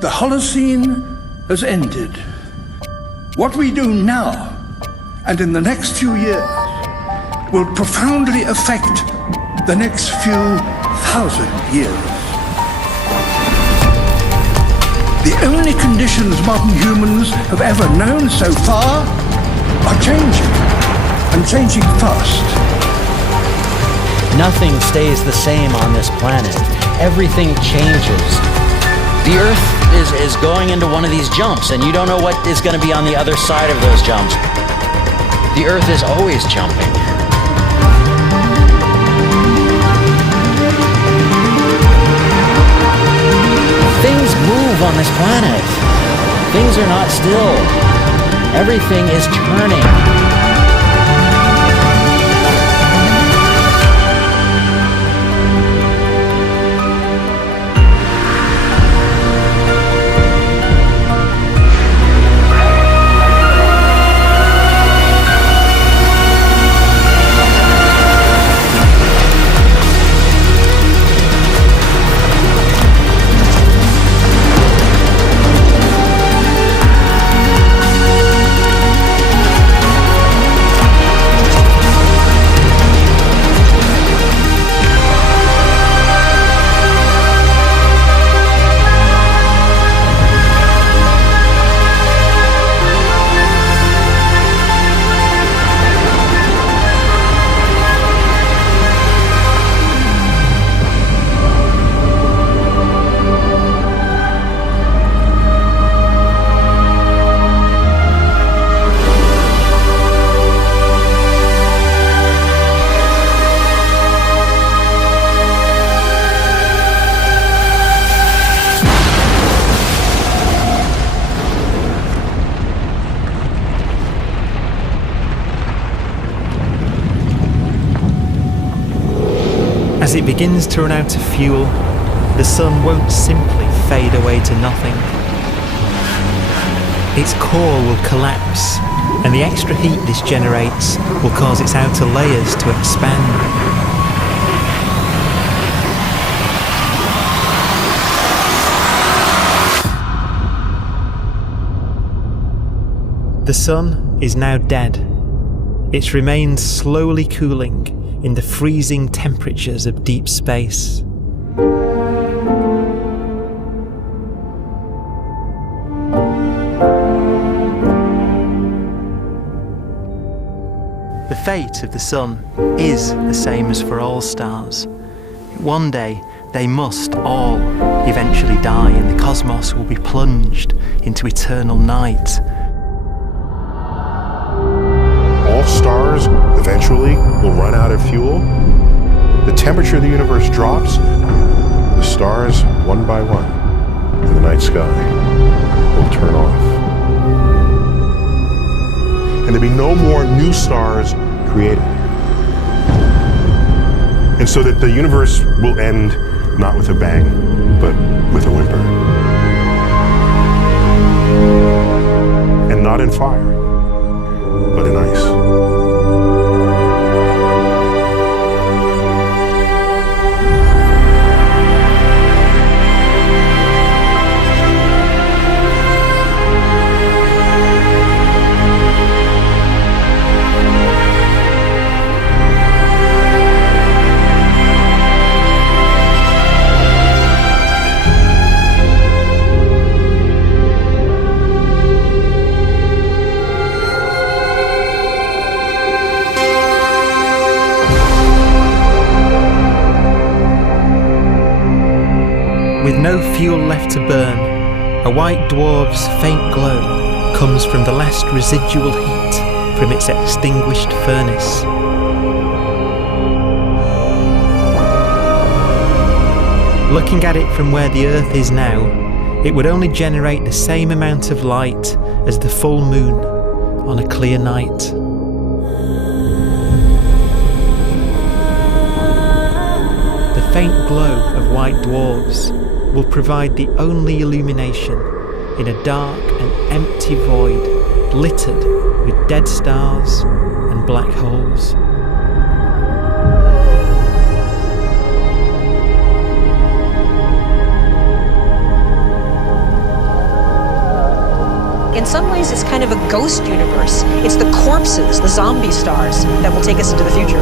The Holocene has ended. What we do now, and in the next few years, will profoundly affect the next few thousand years. The only conditions modern humans have ever known so far are changing, and changing fast. Nothing stays the same on this planet. Everything changes. The Earth is going into one of these jumps, and you don't know what is going to be on the other side of those jumps. The Earth is always jumping. Things move on this planet. Things are not still. Everything is turning. As it begins to run out of fuel, the sun won't simply fade away to nothing. Its core will collapse, and the extra heat this generates will cause its outer layers to expand. The sun is now dead. Its remains slowly cooling in the freezing temperatures of deep space. The fate of the sun is the same as for all stars. One day, they must all eventually die, and the cosmos will be plunged into eternal night. All stars eventually will run out of fuel. The temperature of the universe drops. The stars, one by one, in the night sky, will turn off. And there'll be no more new stars created. And so that the universe will end not with a bang, but with a whimper. And not in fire, but in ice. With no fuel left to burn, a white dwarf's faint glow comes from the last residual heat from its extinguished furnace. Looking at it from where the Earth is now, it would only generate the same amount of light as the full moon on a clear night. The faint glow of white dwarfs will provide the only illumination in a dark and empty void littered with dead stars and black holes. ways, it's kind of a ghost universe. It's the corpses, the zombie stars, that will take us into the future.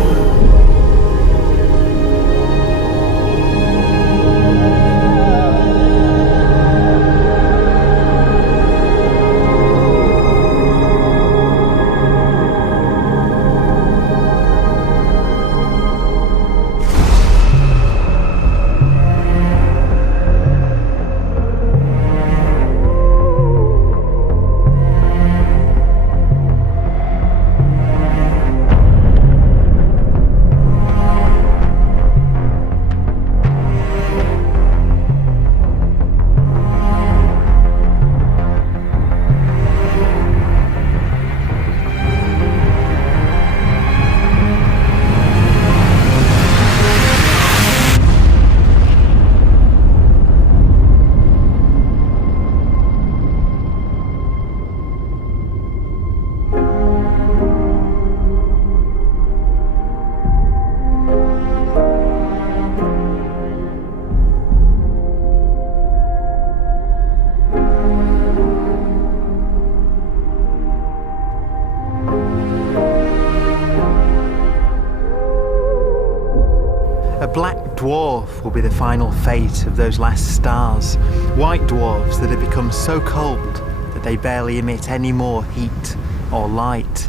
A black dwarf will be the final fate of those last stars. White dwarfs that have become so cold that they barely emit any more heat or light.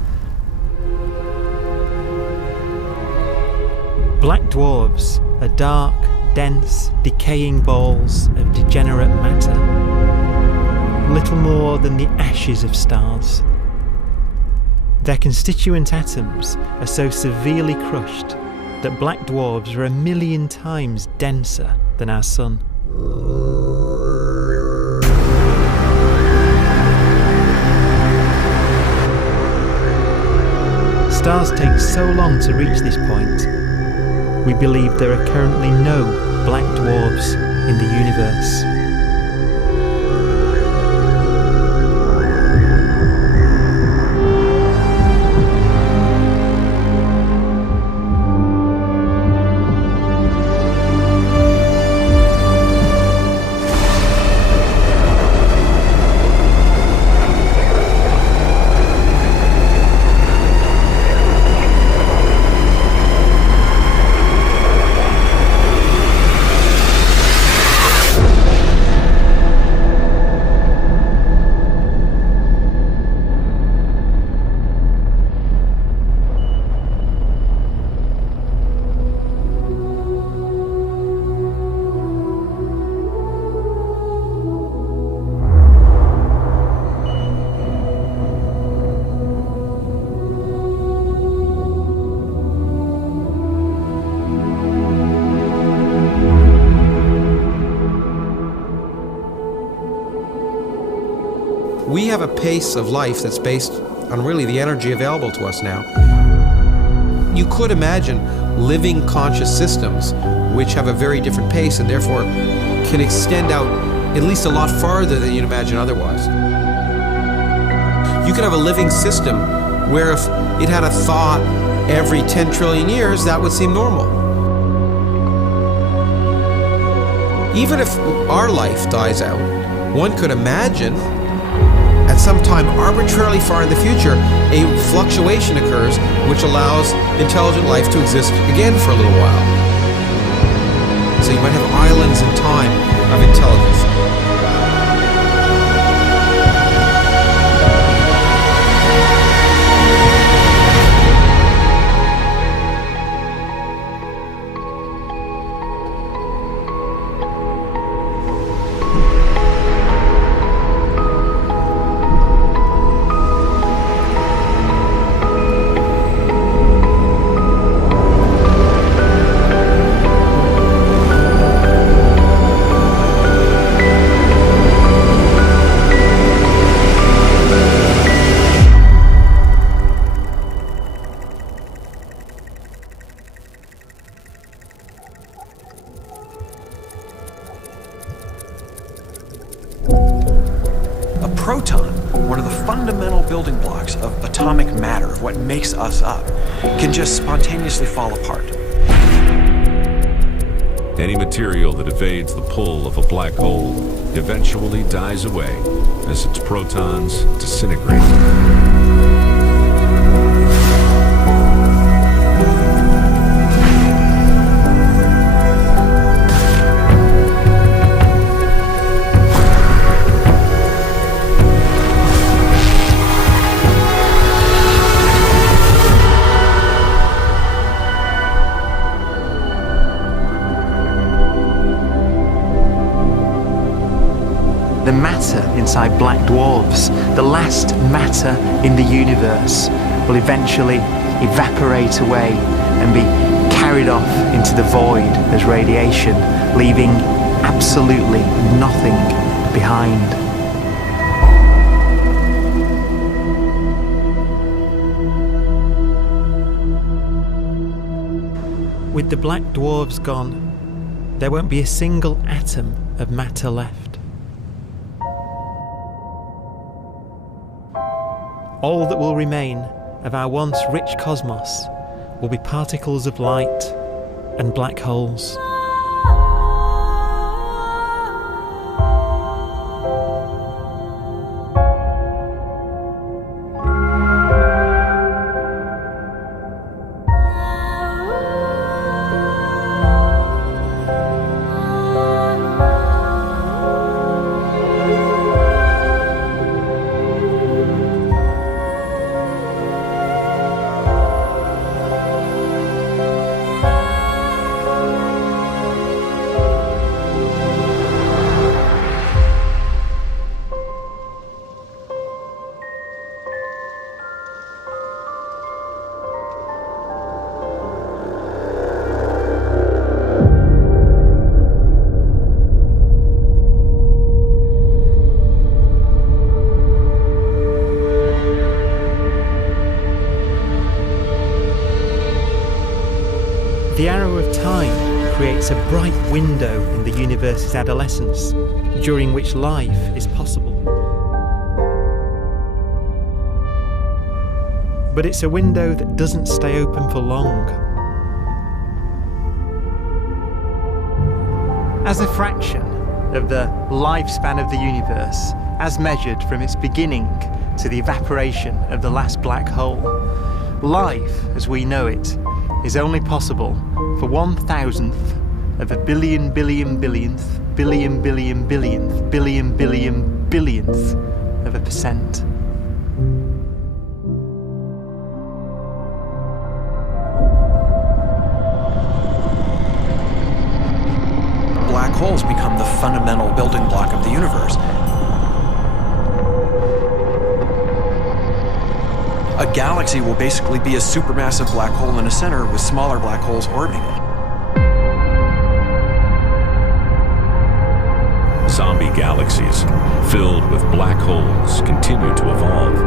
Black dwarfs are dark, dense, decaying balls of degenerate matter, little more than the ashes of stars. Their constituent atoms are so severely crushed that black dwarfs are 1,000,000 times denser than our sun. Stars take so long to reach this point, we believe there are currently no black dwarfs in the universe. We have a pace of life that's based on really the energy available to us now. You could imagine living conscious systems which have a very different pace and therefore can extend out at least a lot farther than you'd imagine otherwise. You could have a living system where if it had a thought every 10 trillion years, that would seem normal. Even if our life dies out, one could imagine at some time arbitrarily far in the future, a fluctuation occurs which allows intelligent life to exist again for a little while. So you might have islands in time of intelligence. Proton, one of the fundamental building blocks of atomic matter, of what makes us up, can just spontaneously fall apart. Any material that evades the pull of a black hole eventually dies away as its protons disintegrate. The matter inside black dwarfs, the last matter in the universe, will eventually evaporate away and be carried off into the void as radiation, leaving absolutely nothing behind. With the black dwarfs gone, there won't be a single atom of matter left. All that will remain of our once rich cosmos will be particles of light and black holes. The arrow of time creates a bright window in the universe's adolescence, during which life is possible. But it's a window that doesn't stay open for long. As a fraction of the lifespan of the universe, as measured from its beginning to the evaporation of the last black hole, life, as we know it, is only possible for 1,000th of a billion billionth billion billion billionth billion billion billionth of a percent. Black holes become the fundamental building block of the universe. A galaxy will basically be a supermassive black hole in a center with smaller black holes orbiting it. Zombie galaxies filled with black holes continue to evolve.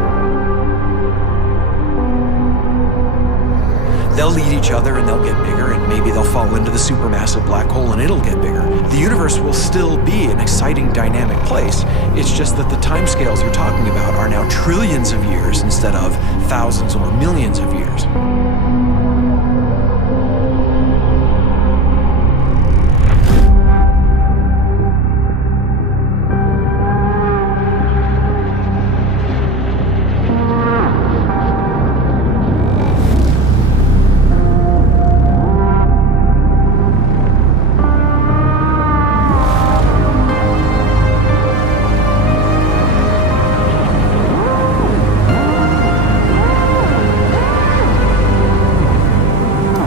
They'll eat each other and they'll get bigger, and maybe they'll fall into the supermassive black hole and it'll get bigger. The universe will still be an exciting, dynamic place. It's just that the timescales you're talking about are now trillions of years instead of thousands or millions of years.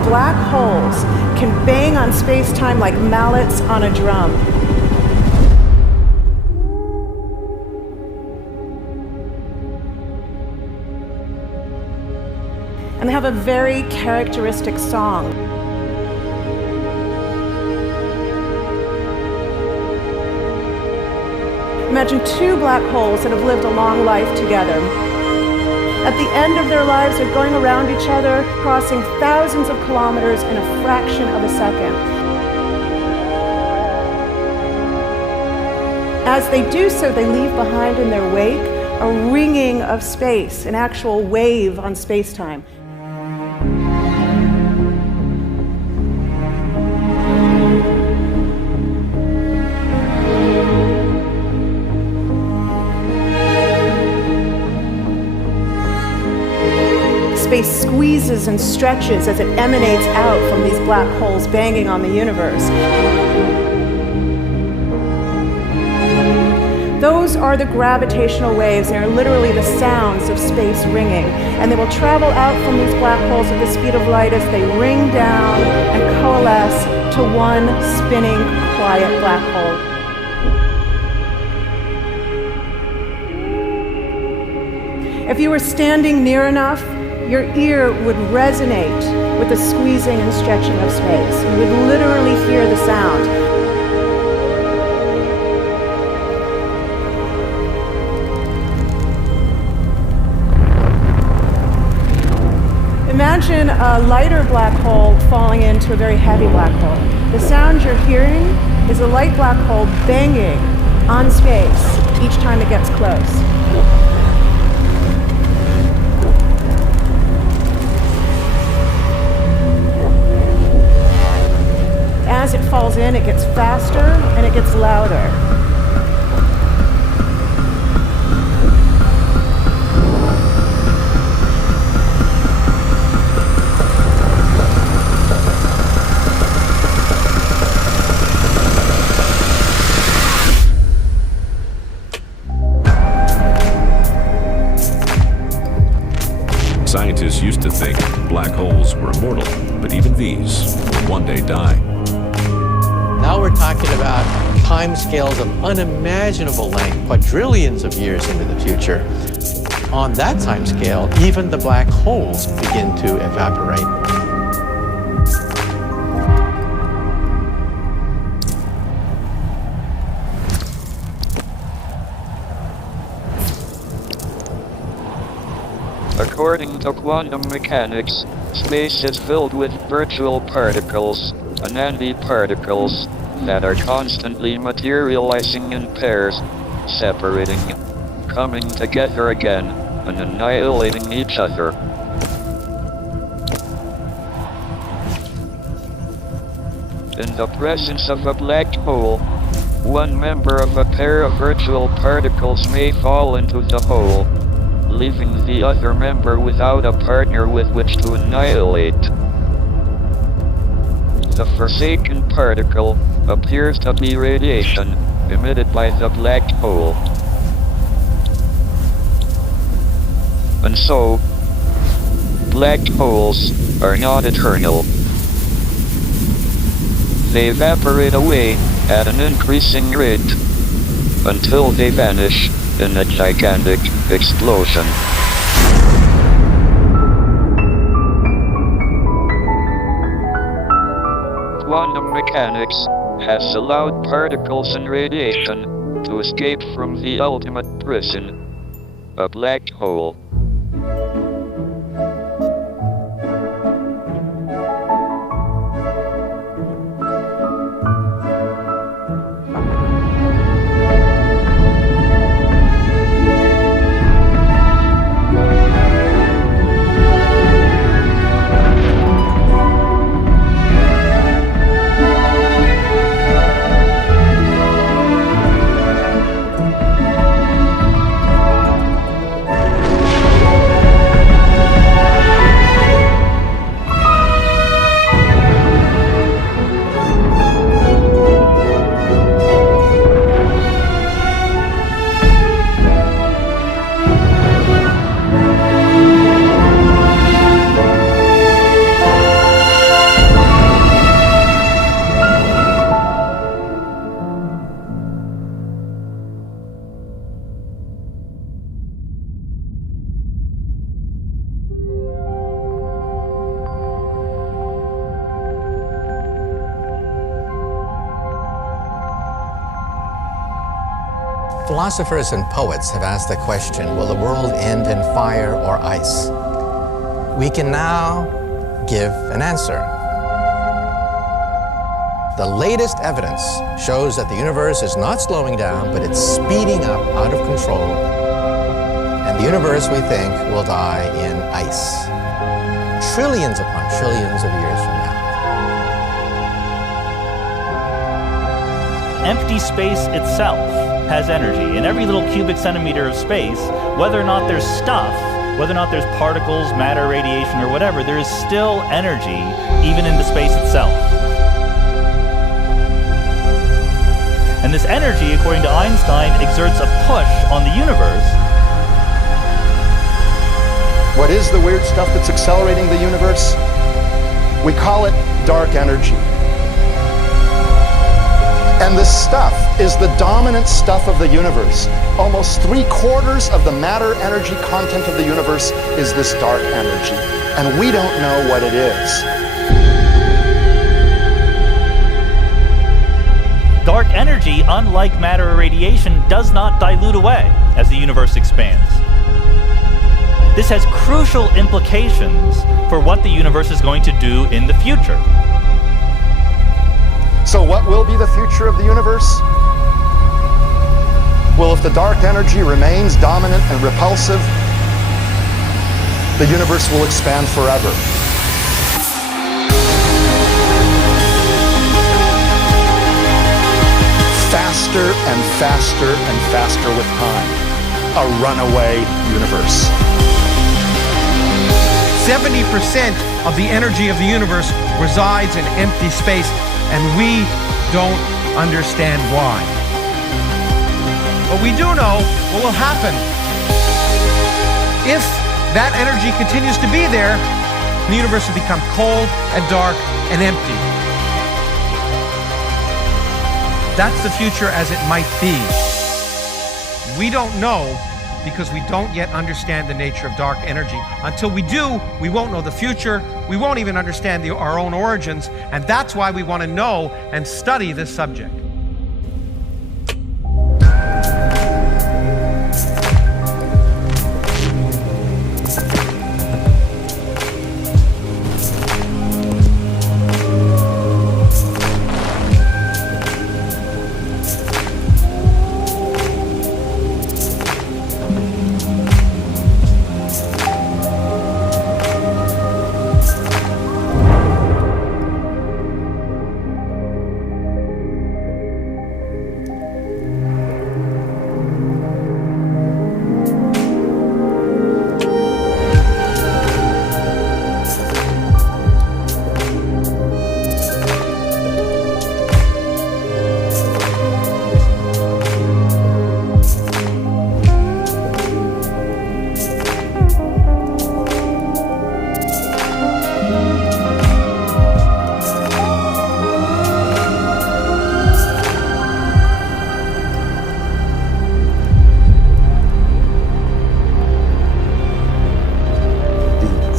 Black holes can bang on space-time like mallets on a drum. And they have a very characteristic song. Imagine two black holes that have lived a long life together. At the end of their lives, they're going around each other, crossing thousands of kilometers in a fraction of a second. As they do so, they leave behind in their wake a ringing of space, an actual wave on space-time. squeezes and stretches as it emanates out from these black holes banging on the universe. Those are the gravitational waves. They are literally the sounds of space ringing. And they will travel out from these black holes at the speed of light as they ring down and coalesce to one spinning, quiet black hole. If you were standing near enough, your ear would resonate with the squeezing and stretching of space. You would literally hear the sound. Imagine a lighter black hole falling into a very heavy black hole. The sound you're hearing is a light black hole banging on space each time it gets close. As it falls in, it gets faster and it gets louder. Scientists used to think black holes were immortal, but even these will one day die. Now we're talking about timescales of unimaginable length, quadrillions of years into the future. On that timescale, even the black holes begin to evaporate. According to quantum mechanics, space is filled with virtual particles, antiparticles, that are constantly materializing in pairs, separating, coming together again, and annihilating each other. In the presence of a black hole, one member of a pair of virtual particles may fall into the hole, leaving the other member without a partner with which to annihilate. The forsaken particle appears to be radiation emitted by the black hole. And so, black holes are not eternal. They evaporate away at an increasing rate until they vanish in a gigantic explosion. Quantum mechanics has allowed particles and radiation to escape from the ultimate prison, a black hole. Philosophers and poets have asked the question, will the world end in fire or ice? We can now give an answer. The latest evidence shows that the universe is not slowing down, but it's speeding up out of control. And the universe, we think, will die in ice. Trillions upon trillions of years from now. Empty space itself has energy. In every little cubic centimeter of space, whether or not there's stuff whether or not there's particles, matter, radiation, or whatever, there is still energy even in the space itself. And this energy, according to Einstein, exerts a push on the universe. What is the weird stuff that's accelerating the universe? We call it dark energy. And this stuff is the dominant stuff of the universe. Almost 3/4 of the matter-energy content of the universe is this dark energy. And we don't know what it is. Dark energy, unlike matter or radiation, does not dilute away as the universe expands. This has crucial implications for what the universe is going to do in the future. So what will be the future of the universe? Well, if the dark energy remains dominant and repulsive, the universe will expand forever. Faster and faster and faster with time. A runaway universe. 70% of the energy of the universe resides in empty space, and we don't understand why. But we do know what will happen. If that energy continues to be there, the universe will become cold and dark and empty. That's the future as it might be. We don't know because we don't yet understand the nature of dark energy. Until we do, we won't know the future. We won't even understand our own origins, and that's why we want to know and study this subject.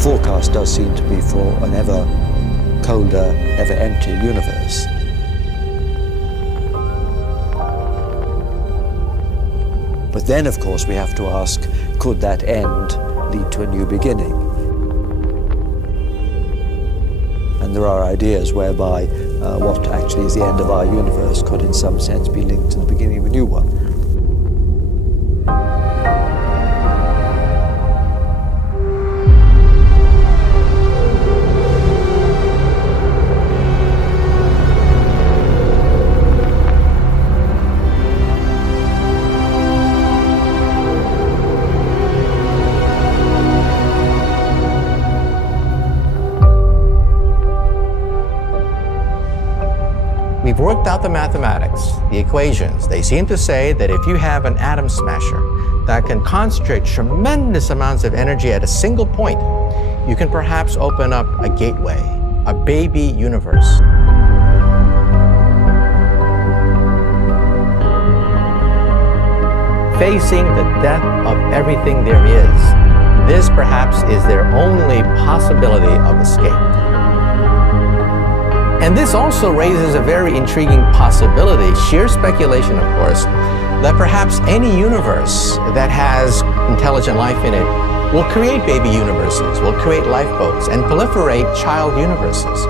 Forecast does seem to be for an ever colder, ever emptier universe. But then, of course, we have to ask, could that end lead to a new beginning? And there are ideas whereby what actually is the end of our universe could in some sense be linked to the beginning of a new one. We've worked out the mathematics, the equations. They seem to say that if you have an atom smasher that can concentrate tremendous amounts of energy at a single point, you can perhaps open up a gateway, a baby universe. Facing the death of everything there is, this perhaps is their only possibility of escape. And this also raises a very intriguing possibility, sheer speculation of course, that perhaps any universe that has intelligent life in it will create baby universes, will create lifeboats, and proliferate child universes.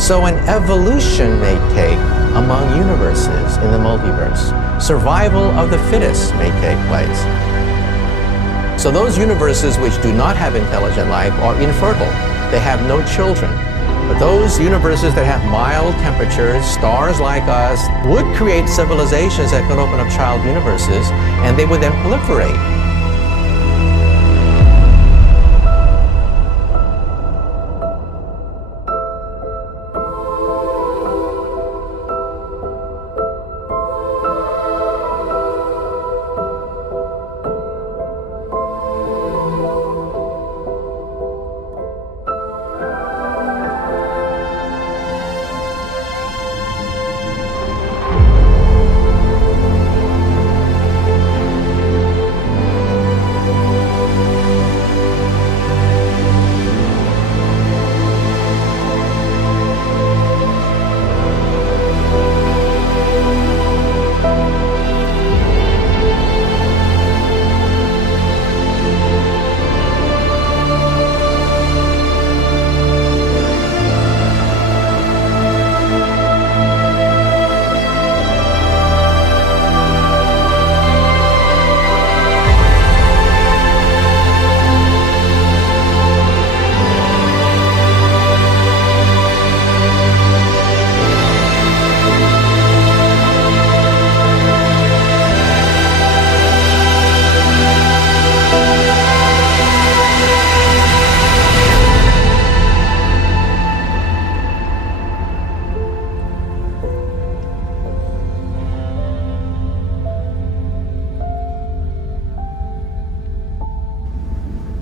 So an evolution may take among universes in the multiverse. Survival of the fittest may take place. So those universes which do not have intelligent life are infertile. They have no children. But those universes that have mild temperatures, stars like us, would create civilizations that could open up child universes, and they would then proliferate.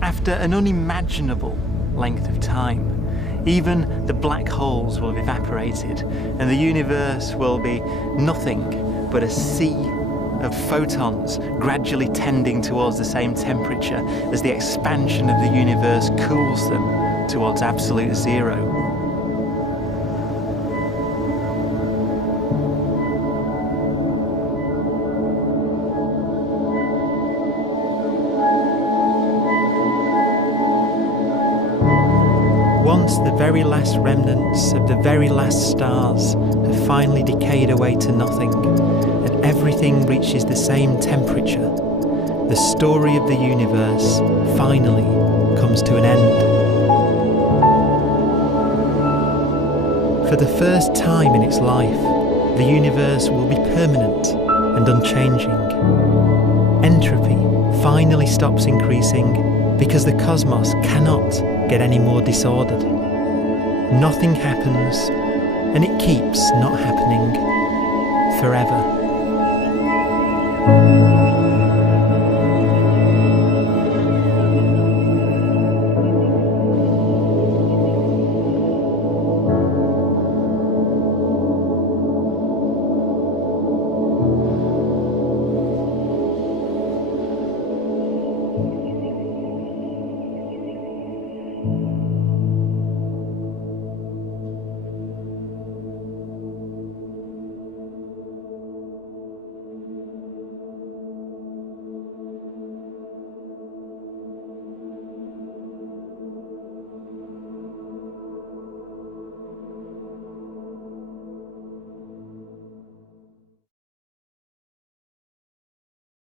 After an unimaginable length of time, even the black holes will have evaporated, and the universe will be nothing but a sea of photons gradually tending towards the same temperature as the expansion of the universe cools them towards absolute zero. Once the very last remnants of the very last stars have finally decayed away to nothing, and everything reaches the same temperature, the story of the universe finally comes to an end. For the first time in its life, the universe will be permanent and unchanging. Entropy finally stops increasing because the cosmos cannot get any more disordered. Nothing happens, and it keeps not happening forever.